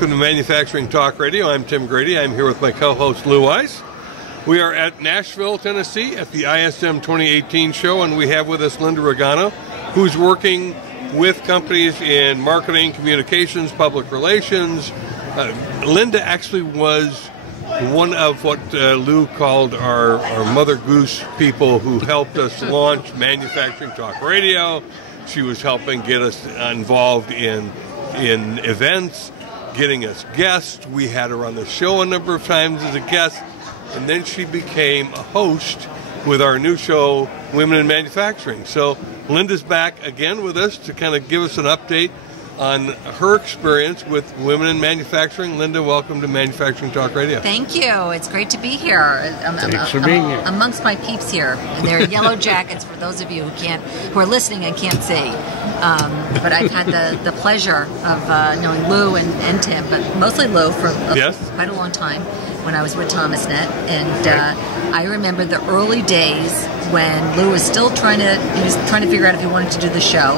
welcome to Manufacturing Talk Radio. I'm Tim Grady. I'm here with my co-host Lou Weiss. We are at Nashville, Tennessee at the ISM 2018 show, and we have with us Linda Rigano, who's working with companies in marketing, communications, public relations. Linda actually was one of what Lou called our Mother Goose people who helped us launch Manufacturing Talk Radio. She was helping get us involved in events, getting us guests. We had her on the show a number of times as a guest, and then she became a host with our new show, Women in Manufacturing. So Linda's back again with us to kind of give us an update on her experience with women in manufacturing. Linda, welcome to Manufacturing Talk Radio. Thank you. It's great to be here. Thanks for being here. Amongst my peeps here. And they're yellow jackets for those of you who are listening and can't see. But I've had the pleasure of knowing Lou and Tim, but mostly Lou for quite a long time when I was with ThomasNet. And I remember the early days when Lou was still trying to figure out if he wanted to do the show.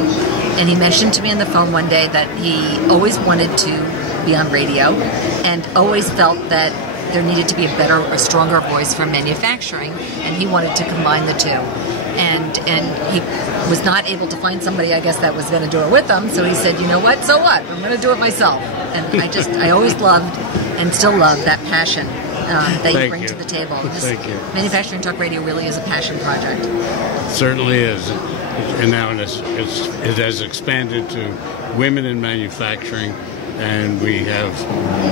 And he mentioned to me on the phone one day that he always wanted to be on radio and always felt that there needed to be a stronger voice for manufacturing, and he wanted to combine the two. And he was not able to find somebody, I guess, that was going to do it with him, so he said, you know what, so what? I'm going to do it myself. And I always loved and still love that passion that you bring to the table. Thank you. Manufacturing Talk Radio really is a passion project. It certainly is. And now it has expanded to women in manufacturing, and we have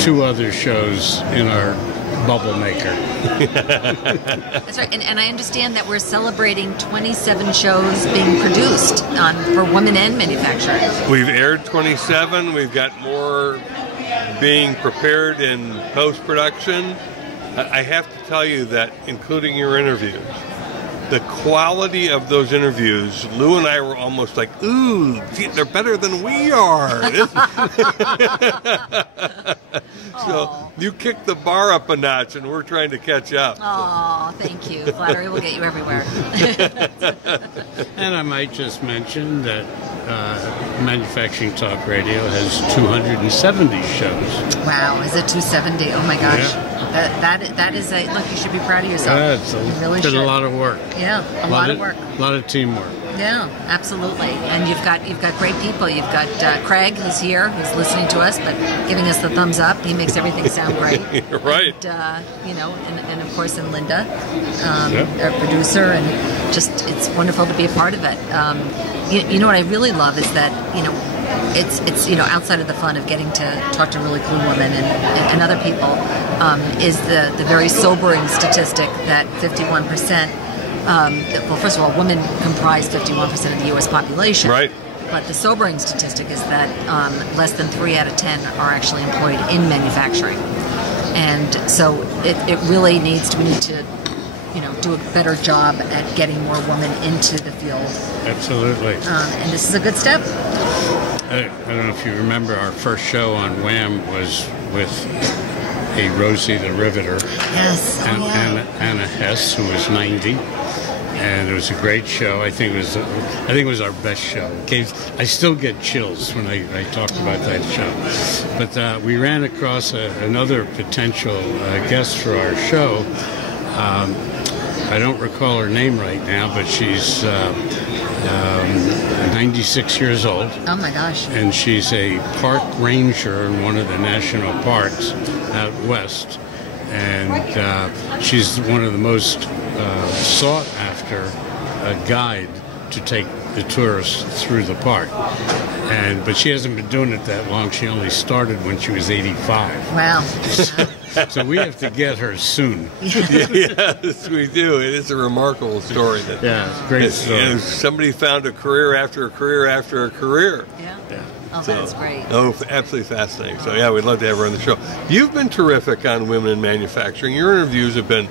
2 other shows in our bubble maker. That's right. And I understand that we're celebrating 27 shows being produced for women in manufacturing. We've aired 27. We've got more being prepared in post-production. I have to tell you that, including your interviews, the quality of those interviews, Lou and I were almost like, ooh, they're better than we are. So you kicked the bar up a notch, and we're trying to catch up. Oh, thank you. Flattery will get you everywhere. And I might just mention that Manufacturing Talk Radio has 270 shows. Wow, is it 270? Oh my gosh. Yeah. That is a look. You should be proud of yourself. Yeah, it's a lot of work. Yeah, a lot of work. A lot of teamwork. Yeah, absolutely. And you've got great people. You've got Craig, who's here, who's listening to us, but giving us the thumbs up. He makes everything sound great. Right. And, and of course, in Linda, our producer, and just it's wonderful to be a part of it. You know what I really love is that it's outside of the fun of getting to talk to really cool women and other people, is the very sobering statistic that 51%. Well, first of all, women comprise 51% of the U.S. population. Right. But the sobering statistic is that less than 3 out of 10 are actually employed in manufacturing, and so it really we need to do a better job at getting more women into the field. Absolutely. And this is a good step. I don't know if you remember, our first show on Wham was with a Rosie the Riveter. Yes. Anna Hess, who was 90. And it was a great show. I think it was our best show. I still get chills when I talk about that show. But we ran across another potential guest for our show. I don't recall her name right now, but she's 96 years old. Oh my gosh. And she's a park ranger in one of the national parks out west. And she's one of the most sought after guide to take the tourists through the park. But she hasn't been doing it that long. She only started when she was 85. Wow. So we have to get her soon. Yes, we do. It is a remarkable story. It's a great story. Somebody found a career after a career after a career. Yeah. Oh, that's great. Oh, absolutely fascinating. So, yeah, we'd love to have her on the show. You've been terrific on women in manufacturing. Your interviews have been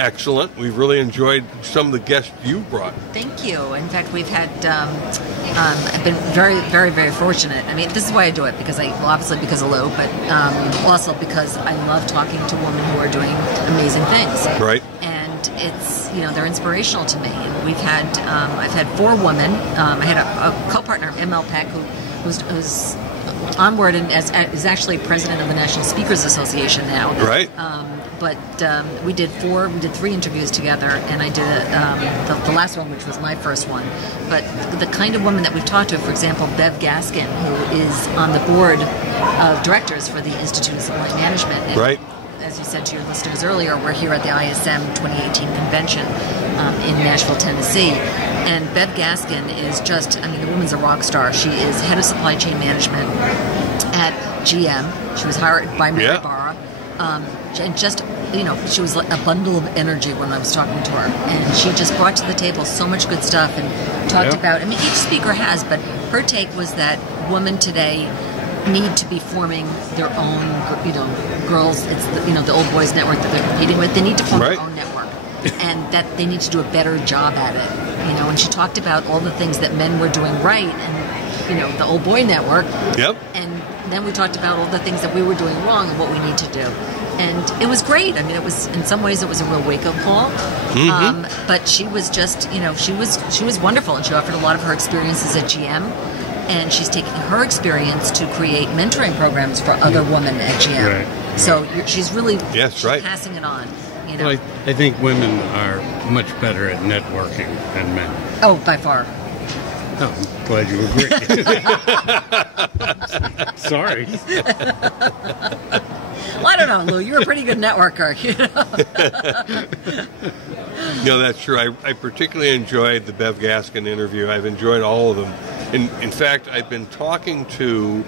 excellent. We've really enjoyed some of the guests you brought. Thank you. In fact, we've had, I've been very, very, very fortunate. I mean, this is why I do it, obviously because of Lou, but also because I love talking to women who are doing amazing things. Right. And it's, they're inspirational to me. And we've had, I've had 4 women. I had a co-partner, ML Peck, who's onward, and is actually president of the National Speakers Association now. Right. But we did 3 interviews together, and I did the last one, which was my first one. But the kind of woman that we've talked to, for example, Bev Gaskin, who is on the board of directors for the Institute of Supply Management. And right. as you said to your listeners earlier, we're here at the ISM 2018 convention in Nashville, Tennessee. And Bev Gaskin is just, I mean, the woman's a rock star. She is head of supply chain management at GM. She was hired by Mary Barra. And just, you know, she was like a bundle of energy when I was talking to her. And she just brought to the table so much good stuff and talked about, I mean, each speaker has, but her take was that women today need to be forming their own, you know, girls, it's the, you know, the old boys network that they're competing with. They need to form their own network. And that they need to do a better job at it, you know. And she talked about all the things that men were doing right, and, you know, the old boy network. Yep. And then we talked about all the things that we were doing wrong and what we need to do. And it was great. I mean, it was, in some ways, it was a real wake-up call. But she was just, you know, she was wonderful, and she offered a lot of her experiences at GM. And she's taking her experience to create mentoring programs for other women at GM. Right. So she's really passing it on. You know? Well, I think women are much better at networking than men. Oh, by far. Oh, I'm glad you agree. Sorry. Well, I don't know, Lou. You're a pretty good networker. You know? No, that's true. I particularly enjoyed the Bev Gaskin interview. I've enjoyed all of them. In fact, I've been talking to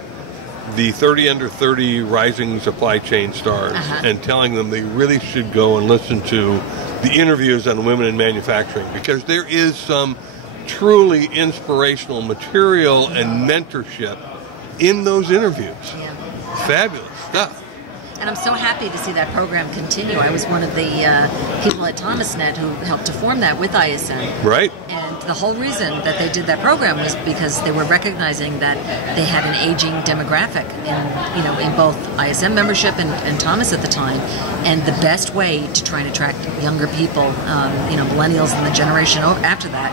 the 30 under 30 rising supply chain stars and telling them they really should go and listen to the interviews on women in manufacturing, because there is some truly inspirational material and mentorship in those interviews. Fabulous stuff. And I'm so happy to see that program continue. I was one of the people at ThomasNet who helped to form that with ISM. Right. And the whole reason that they did that program was because they were recognizing that they had an aging demographic in both ISM membership and Thomas at the time. And the best way to try and attract younger people, millennials and the generation after that,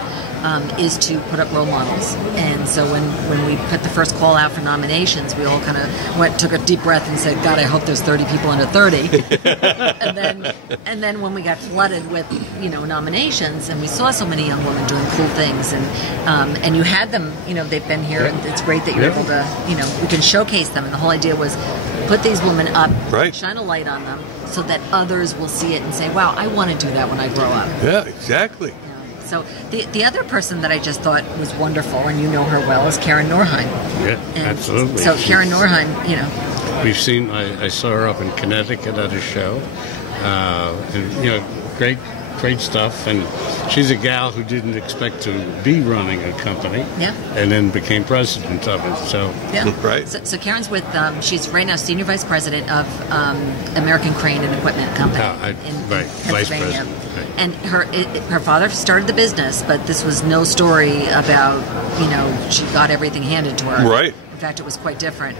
is to put up role models. And so when we put the first call out for nominations, we all kind of took a deep breath and said, God, I hope there's 30 people under 30. and then when we got flooded with, nominations, and we saw so many young women doing cool things, and you had them, they've been here, and it's great that you're able to, we can showcase them. And the whole idea was put these women up, shine a light on them, so that others will see it and say, wow, I want to do that when I grow up. Yeah, exactly. So the other person that I just thought was wonderful, and you know her well, is Karen Norheim. Yeah, absolutely. So Karen Norheim, we've seen. I saw her up in Connecticut at a show. Great stuff. And she's a gal who didn't expect to be running a company. And then became president of it. So right. So Karen's with. She's right now senior vice president of American Crane and Equipment Company in vice president. Right. And her father started the business, but this was no story about she got everything handed to her. Right. In fact, it was quite different.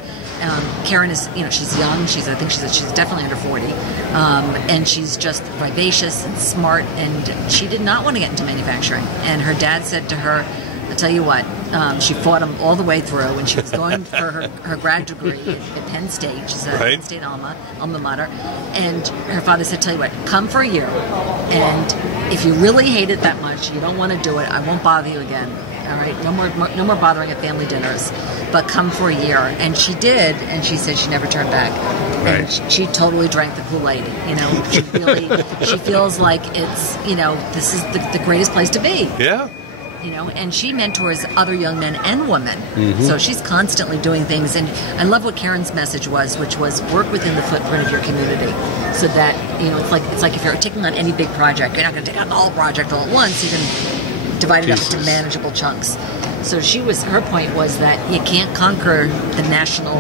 Karen is, she's young. I think she's definitely under 40, and she's just vivacious and smart. And she did not want to get into manufacturing. And her dad said to her, "I'll tell you what." She fought him all the way through when she was going for her grad degree at Penn State. She's a Penn State alma mater. And her father said, "Tell you what, come for a year, and if you really hate it that much, you don't want to do it, I won't bother you again. All right, no more bothering at family dinners, but come for a year." And she did, and she said she never turned back. Right. And she totally drank the Kool-Aid. She feels like it's this is the greatest place to be. Yeah. And she mentors other young men and women. So she's constantly doing things. And I love what Karen's message was, which was work within the footprint of your community. So that, it's like if you're taking on any big project, you're not going to take on the whole project all at once. You can divide it up into manageable chunks. So her point was that you can't conquer the national,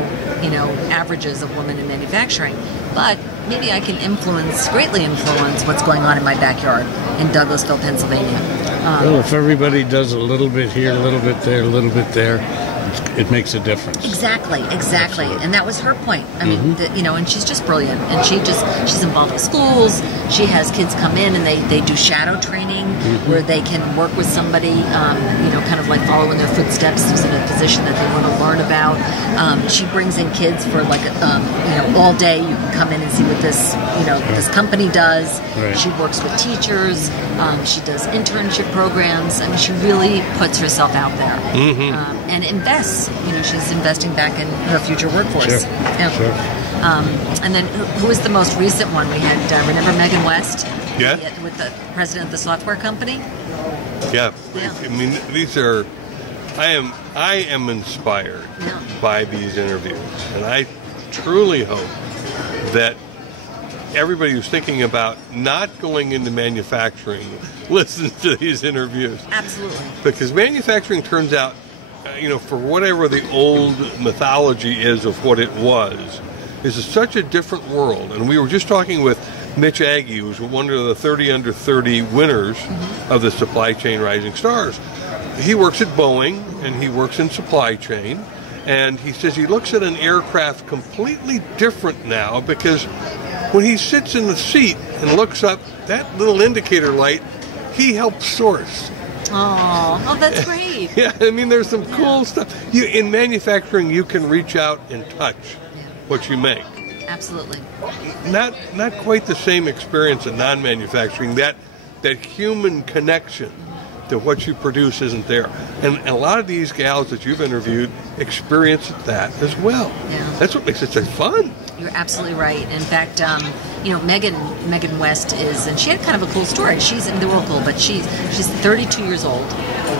averages of women in manufacturing, but maybe I can greatly influence what's going on in my backyard in Douglasville, Pennsylvania. Well, if everybody does a little bit here, a little bit there, a little bit there, it makes a difference. Exactly. And that was her point. I mean, and she's just brilliant. And she's involved with schools. She has kids come in and they do shadow training where they can work with somebody, kind of like follow in their footsteps who's in a position that they want to learn about. She brings in kids for like, all day. You can come in and see what this company does. Right. She works with teachers. She does internship programs. I mean, she really puts herself out there and invests. She's investing back in her future workforce. Sure. Yeah. Sure. And then who was the most recent one? We had, remember Megan West? Yeah. With the president of the software company? Yeah. I mean, I am inspired by these interviews. And I truly hope that everybody who's thinking about not going into manufacturing listens to these interviews. Absolutely. Because manufacturing turns out, for whatever the old mythology is of what it was, is such a different world. And we were just talking with Mitch Aggie, who's one of the 30 under 30 winners of the Supply Chain Rising Stars. He works at Boeing, and he works in supply chain. And he says he looks at an aircraft completely different now because when he sits in the seat and looks up, that little indicator light, he helps source. Oh, that's great. Yeah, I mean, there's some cool stuff. In manufacturing, you can reach out and touch what you make. Absolutely. Not quite the same experience in non-manufacturing. That human connection to what you produce isn't there. And a lot of these gals that you've interviewed experience that as well. Yeah. That's what makes it so fun. You're absolutely right. In fact, Megan West is, and she had kind of a cool story. They're all cool, but she's 32 years old,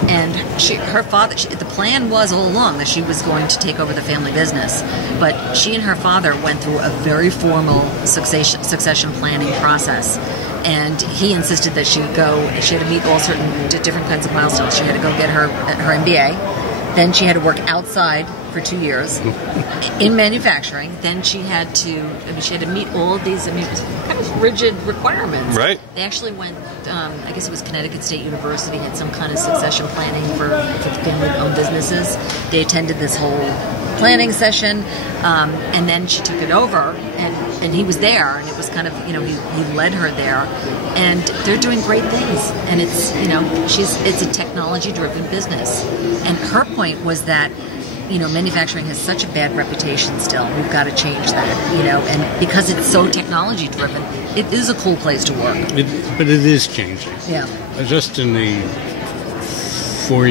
and her father. The plan was all along that she was going to take over the family business, but she and her father went through a very formal succession planning process. And he insisted that she would go. She had to meet all certain different kinds of milestones. She had to go get her MBA. Then she had to work outside for 2 years in manufacturing. Then she had to meet all of these, kind of rigid requirements. Right. They actually went, I guess it was Connecticut State University, had some kind of succession planning for family-owned businesses. They attended this whole planning session, and then she took it over, and he was there, and it was kind of, he led her there, and they're doing great things, and it's, it's a technology-driven business, and her point was that, manufacturing has such a bad reputation still. We've got to change that, and because it's so technology-driven, it is a cool place to work. But it is changing. Yeah. Just in the 5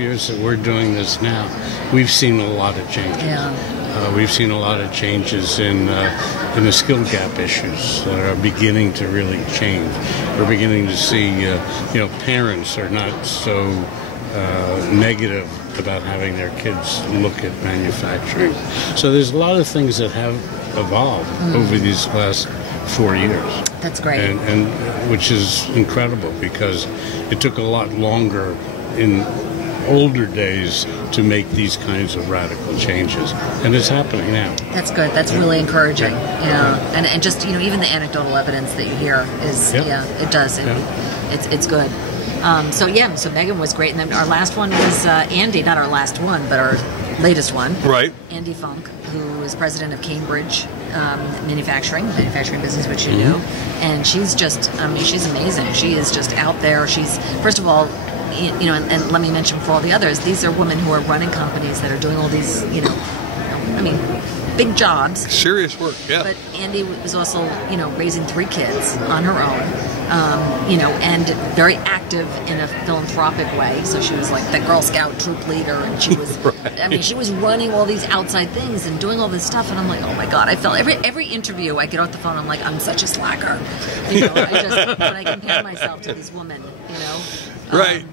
years that we're doing this now, we've seen a lot of changes. Yeah. We've seen a lot of changes in the skill gap issues that are beginning to really change. We're beginning to see, parents are not so negative about having their kids look at manufacturing. So there's a lot of things that have evolved over these last 4 years. That's great. And which is incredible because it took a lot longer in older days to make these kinds of radical changes, and it's happening now. That's good. That's really encouraging. Yeah, and just even the anecdotal evidence that you hear is it does. It's good. So Megan was great, and then our last one was Andy. Not our last one, but our latest one. Right. Andy Funk, who is president of Cambridge manufacturing business, which you knew, and she's just. She's amazing. She is just out there. She's first of all. And let me mention for all the others, these are women who are running companies that are doing all these, big jobs. Serious work, yeah. But Andy was also, raising 3 kids on her own, and very active in a philanthropic way. So she was like the Girl Scout troop leader, and she was, right. She was running all these outside things and doing all this stuff. And I'm like, oh my God, I felt every interview I get off the phone, I'm like, I'm such a slacker. When I compare myself to this woman, Right.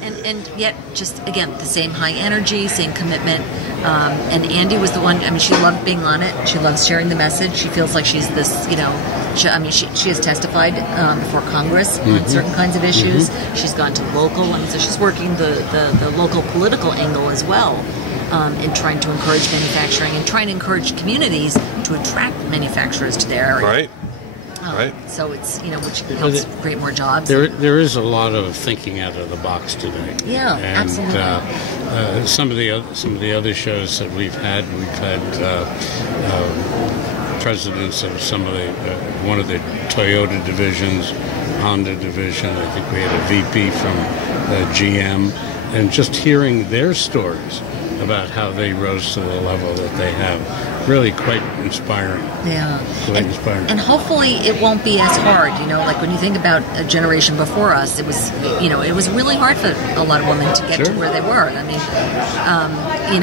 And yet, just again, the same high energy, same commitment. And Andy was the one. She loved being on it. She loves sharing the message. She feels like she's this. She has testified before Congress on certain kinds of issues. She's gone to local. So she's working the local political angle as well, in trying to encourage manufacturing and trying to encourage communities to attract manufacturers to their area. Right. Right. So it's, which helps create more jobs. There is a lot of thinking out of the box today. Yeah, and, absolutely. Some of the other shows that we've had presidents of some of the one of the Toyota divisions, Honda division. I think we had a VP from GM, and just hearing their stories about how they rose to the level that they have, really quite inspiring. Yeah. Quite inspiring. And hopefully it won't be as hard, like when you think about a generation before us, it was, it was really hard for a lot of women to get to where they were. I mean,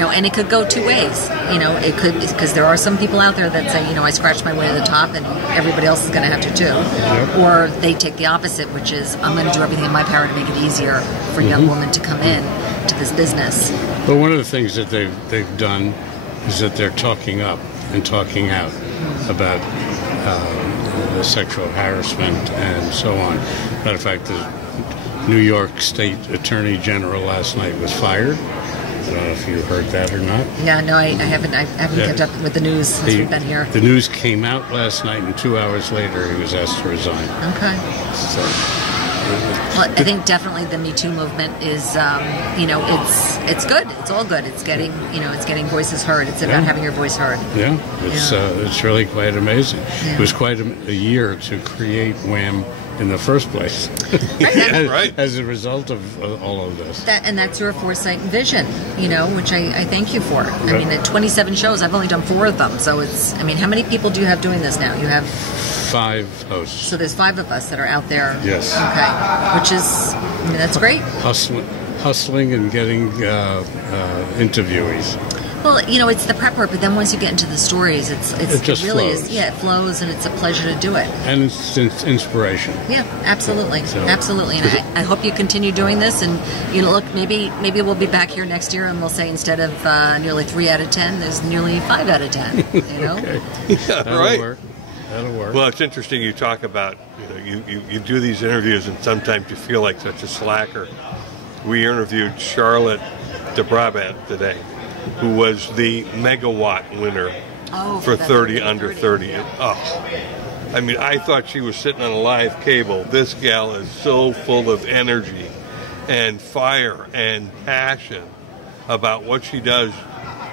and it could go two ways. It could, because there are some people out there that say, I scratched my way to the top and everybody else is going to have to too. Yep. Or they take the opposite, which is, I'm going to do everything in my power to make it easier for young women to come in to this business. But one of the things that they've done is that they're talking up and talking out about the sexual harassment and so on. Matter of fact, the New York State Attorney General last night was fired. I don't know if you heard that or not. Yeah, no, I haven't kept up with the news since we've been here. The news came out last night, and 2 hours later, he was asked to resign. Okay. So, well, I think definitely the MeToo movement is, it's good. It's all good. It's getting, it's getting voices heard. It's about having your voice heard. Yeah, it's really quite amazing. Yeah. It was quite a year to create Wham! In the first place, Right. As a result of all of this. And that's your foresight and vision, which I thank you for. I mean, at 27 shows, I've only done 4 of them. So it's, how many people do you have doing this now? You have 5 hosts. So there's 5 of us that are out there. Yes. Okay. Which is, that's great. Hustling and getting interviewees. Well, it's the prep work, but then once you get into the stories, it just really flows. is. Yeah, it flows, and it's a pleasure to do it. And it's inspiration. Yeah, absolutely, So, absolutely. And I hope you continue doing this. And look, maybe we'll be back here next year, and we'll say instead of nearly 3 out of 10, there's nearly 5 out of 10. Okay. Yeah, That'll right. work. That'll work. Well, it's interesting you talk about, you do these interviews and sometimes you feel like such a slacker. We interviewed Charlotte de Brabant today, who was the megawatt winner for 30 under 30. Oh, I mean, I thought she was sitting on a live cable. This gal is so full of energy and fire and passion about what she does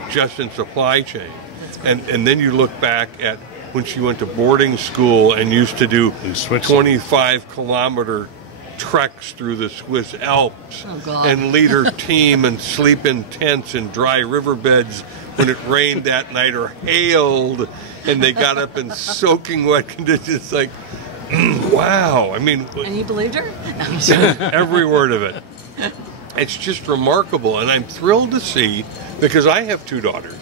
just in supply chain. And then you look back at when she went to boarding school and used to do 25-kilometer treks through the Swiss Alps and lead her team and sleep in tents in dry riverbeds when it rained that night or hailed, and they got up in soaking wet conditions. It's like, wow. I mean, and you believed her? every word of it. It's just remarkable, and I'm thrilled to see, because I have 2 daughters,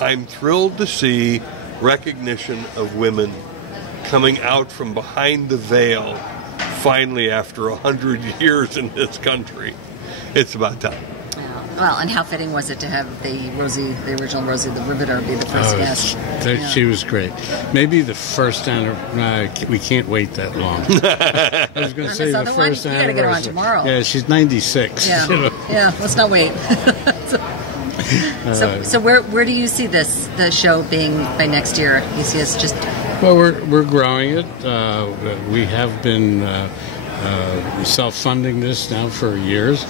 I'm thrilled to see recognition of women coming out from behind the veil finally after 100 years in this country. It's about time. Yeah. Well, and how fitting was it to have the original Rosie the Riveter be the first guest? She was great. Maybe the first anniversary. We can't wait that long. I was going to say the first anniversary. You got to get her on tomorrow. Yeah, she's 96. Yeah, yeah. Let's not wait. So where do you see the show being by next year? You see us just... Well, we're growing it. We have been self-funding this now for years.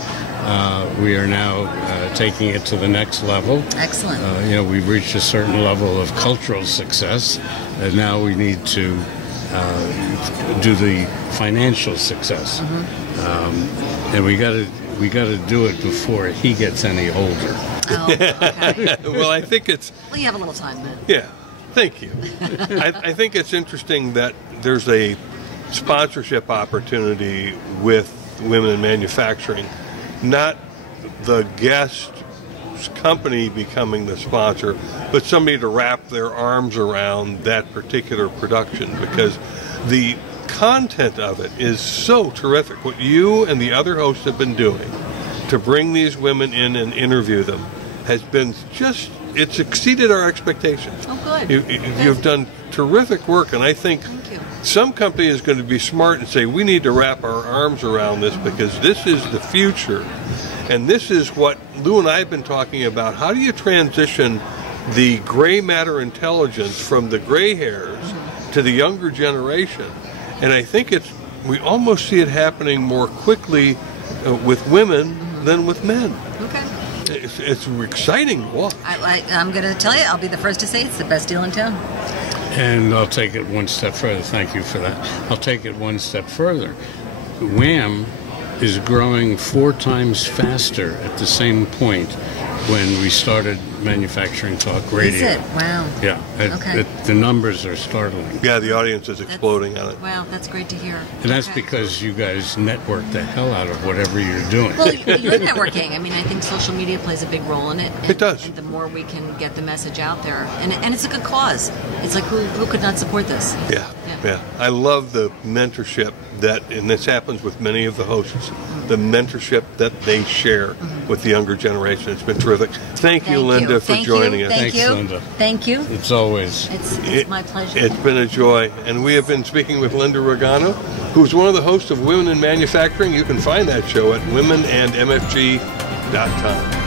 We are now taking it to the next level. Excellent. We've reached a certain level of cultural success, and now we need to do the financial success. And we got to do it before he gets any older. Oh, okay. Well, I think it's... Well, you have a little time then. Yeah. Thank you. I think it's interesting that there's a sponsorship opportunity with women in manufacturing, not the guest company becoming the sponsor, but somebody to wrap their arms around that particular production, because the content of it is so terrific. What you and the other hosts have been doing to bring these women in and interview them has been just... It's exceeded our expectations. Oh, good. You've done terrific work, and I think some company is going to be smart and say, we need to wrap our arms around this because this is the future. And this is what Lou and I have been talking about. How do you transition the gray matter intelligence from the gray hairs to the younger generation. And I think we almost see it happening more quickly with women than with men. Okay. It's exciting to watch. I'm going to tell you, I'll be the first to say it's the best deal in town. And I'll take it one step further. Thank you for that. I'll take it one step further. Wham is growing 4 times faster at the same point when we started manufacturing talk radio. Is it? Wow. Yeah. Okay. The numbers are startling. Yeah, the audience is exploding on it. Wow, that's great to hear. And that's because you guys network the hell out of whatever you're doing. Well, you're networking. I mean, I think social media plays a big role in it. It does. And the more we can get the message out there, and it's a good cause. It's like, who could not support this? Yeah. I love the mentorship and this happens with many of the hosts, the mentorship that they share with the younger generation. It's been terrific. Thank you, Linda, for joining us. Thanks, Linda. Thank you. It's always. It's my pleasure. It's been a joy. And we have been speaking with Linda Rigano, who's one of the hosts of Women in Manufacturing. You can find that show at womenandmfg.com.